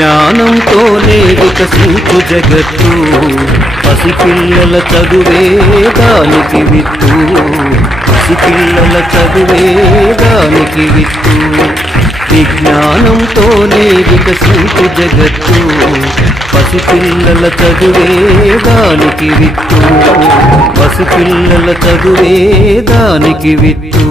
విజ్ఞానంతోనే వికసించు జగత్తు పసిపిల్లల చదువే దానికి విత్తు పసిపిల్లల చదువే దానికి విత్తు విజ్ఞానంతోనే వికసించు జగత్తు పసిపిల్లల చదువే దానికి విత్తు పసిపిల్లల చదువే దానికి విత్తు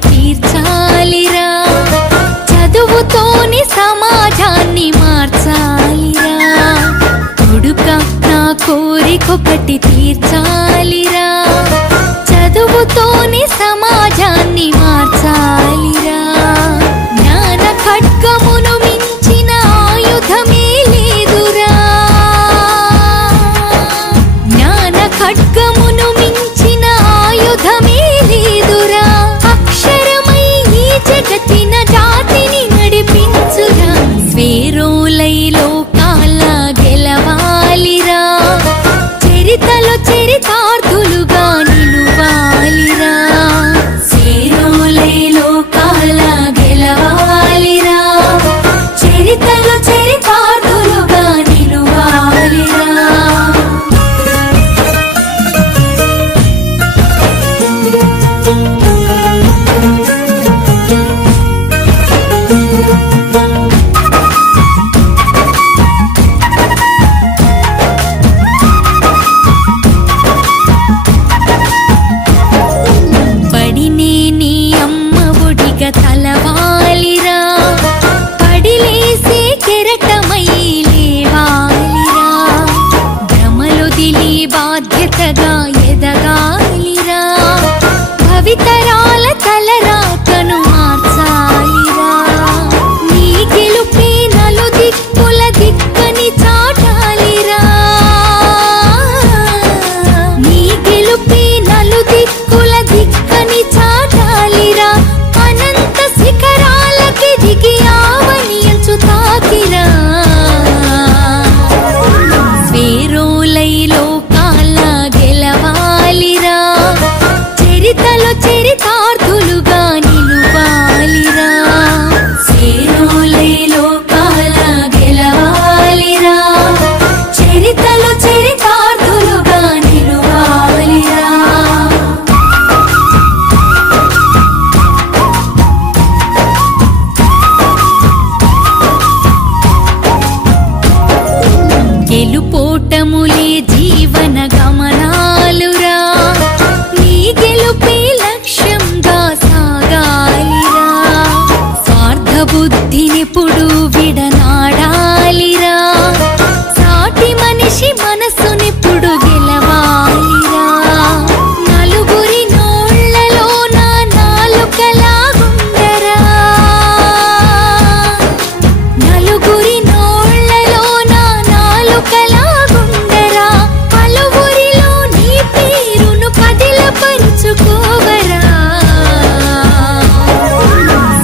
తీర్చాలిరా చదువుతోని సమాజాన్ని మార్చాలిరా కొడుక నా కోరికొకటి తీర్చాలిరా చదువుతోని సమాజాన్ని మార్చాలిరా జ్ఞాన ఖడ్గమును మించిన ఆయుధమే లేదురా జ్ఞాన ఖడ్గమును మించిన ఆయుధమే లేదురా జగతిన జాతిని నడిపించురా స్వేరోలై లోకాల గెలవాలిరా చరితలో చరితార్థులుగా నిలువాలిరా స్వేరోలై లోకాల గెలవాలిరా చరితలో చరితార్థులుగా నిలువాలిరా తలవాలిరా పడిలేసే కెరటమై లేవాలిరా భ్రమలొదిలి బాధ్యతగా ఎదగాలిరా భవితరాల తలరాతను మార్చాలిరా నీ గెలుపే నలు దిక్కుల దిక్కని చాటాలిరా నీ గెలుపే నలు దిక్కుల దిక్కని చాటాలిరా శిఖరాలకి దిగి ఆవనియంచు తాకిరా స్వేరోలై లోకాల గెలవాలిరా చరితలో చరితార్థులుగా నిలువాలిరా స్వేరోలై లోకాల గెలవాలిరా చరితలో చరితార్థులుగా నిలువాలిరా గెలుపోటములే జీవన గమనాలురా నీ గెలుపే లక్ష్యంగా సాగాలిరా స్వార్థ బుద్ధినెప్పుడు విడనాడాలిరా సాటి మనిషి మనసునెప్పుడు గెలవాలిరా నలుగురి నోళ్లలో నా నాలుకలాగుండరా నలుగురి కలాగుండరా పలువురిలో నీ పేరును పదిలపరుచుకోవరా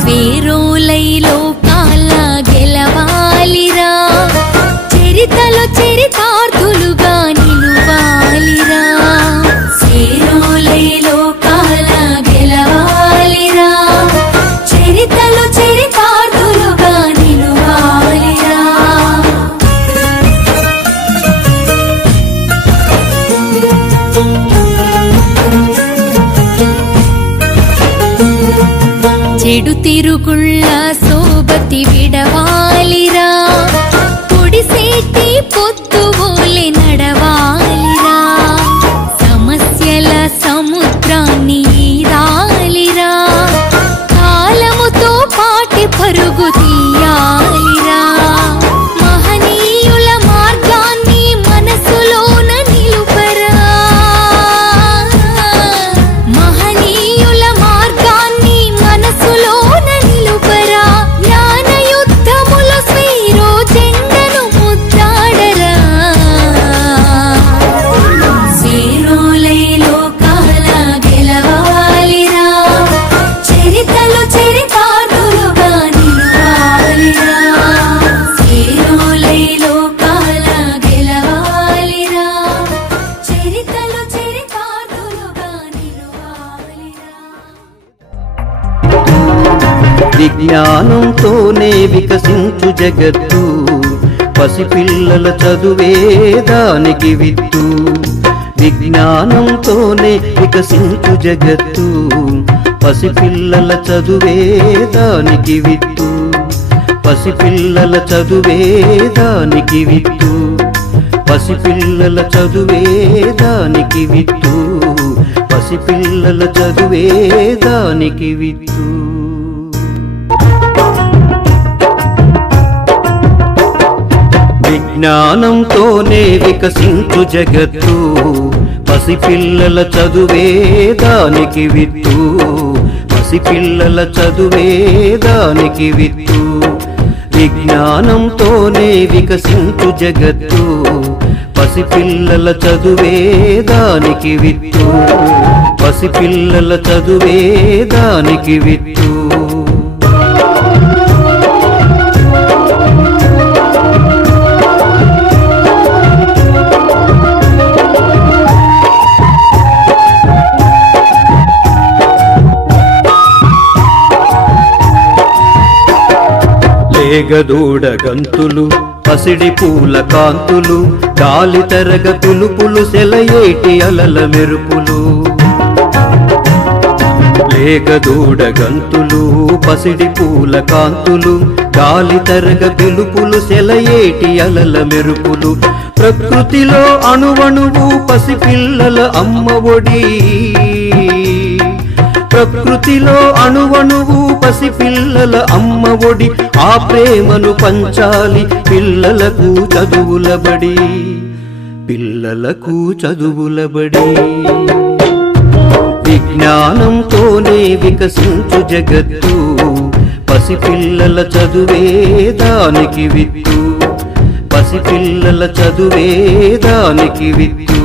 స్వేరోలై లోకాల గెలవాలిరా చరితలో చరితార్థులుగా నిలువాలిరా స్వేరోలై లోకాల గెలవాలిరా చరితలో చరితార్థులుగా నిలువాలిరా చెడు తిరుగుళ్ళ సోబతి విడవాలిరా పొడిసేటి పొద్దువోలే నడవాలిరా సమస్యల సముద్రాన్ని ఈదాలిరా కాలముతో పాటి పరుగు తీయాలిరా మహనీయుల మార్గాన్ని మనసులోన నిలుపరా మహనీయుల మార్గాన్ని మనసులోన నిలుపరా జ్ఞాన యుద్ధముల విజ్ఞానంతోనే వికసించు జగత్తు పసిపిల్లల చదువే దానికి విత్తు విజ్ఞానంతోనే వికసించు జగత్తు పసిపిల్లల చదువే దానికి విత్తు పసిపిల్లల చదువే దానికి విత్తు పసిపిల్లల చదువే దానికి విత్తు పసిపిల్లల చదువే దానికి విత్తు విజ్ఞానంతోనే వికసించు జగత్తు పసిపిల్లల చదువే దానికి విత్తు పసిపిల్లల చదువే దానికి విత్తు విజ్ఞానంతోనే వికసించు జగత్తు పసిపిల్లల చదువే దానికి విత్తు పసిపిల్లల చదువే దానికి విత్తు లేగదూడ గంతులు పసిడి పూల కాంతులు గాలి తరగ పిలుపులు సెలయేటి అలల మెరుపులు లేగదూడ గంతులు పసిడి పూల కాంతులు గాలి తరగ పిలుపులు సెలయేటి అలల మెరుపులు ప్రకృతిలో అణువణువు పసిపిల్లల అమ్మ ఒడి ప్రకృతిలో అణువణువు పసిపిల్లల అమ్మ ఒడి ఆ ప్రేమను పంచాలి పిల్లలకు చదువులబడి పిల్లలకు చదువులబడి విజ్ఞానంతోనే వికసించు జగత్తు పసిపిల్లల చదువే దానికి విత్తు పసిపిల్లల చదువే దానికి విత్తు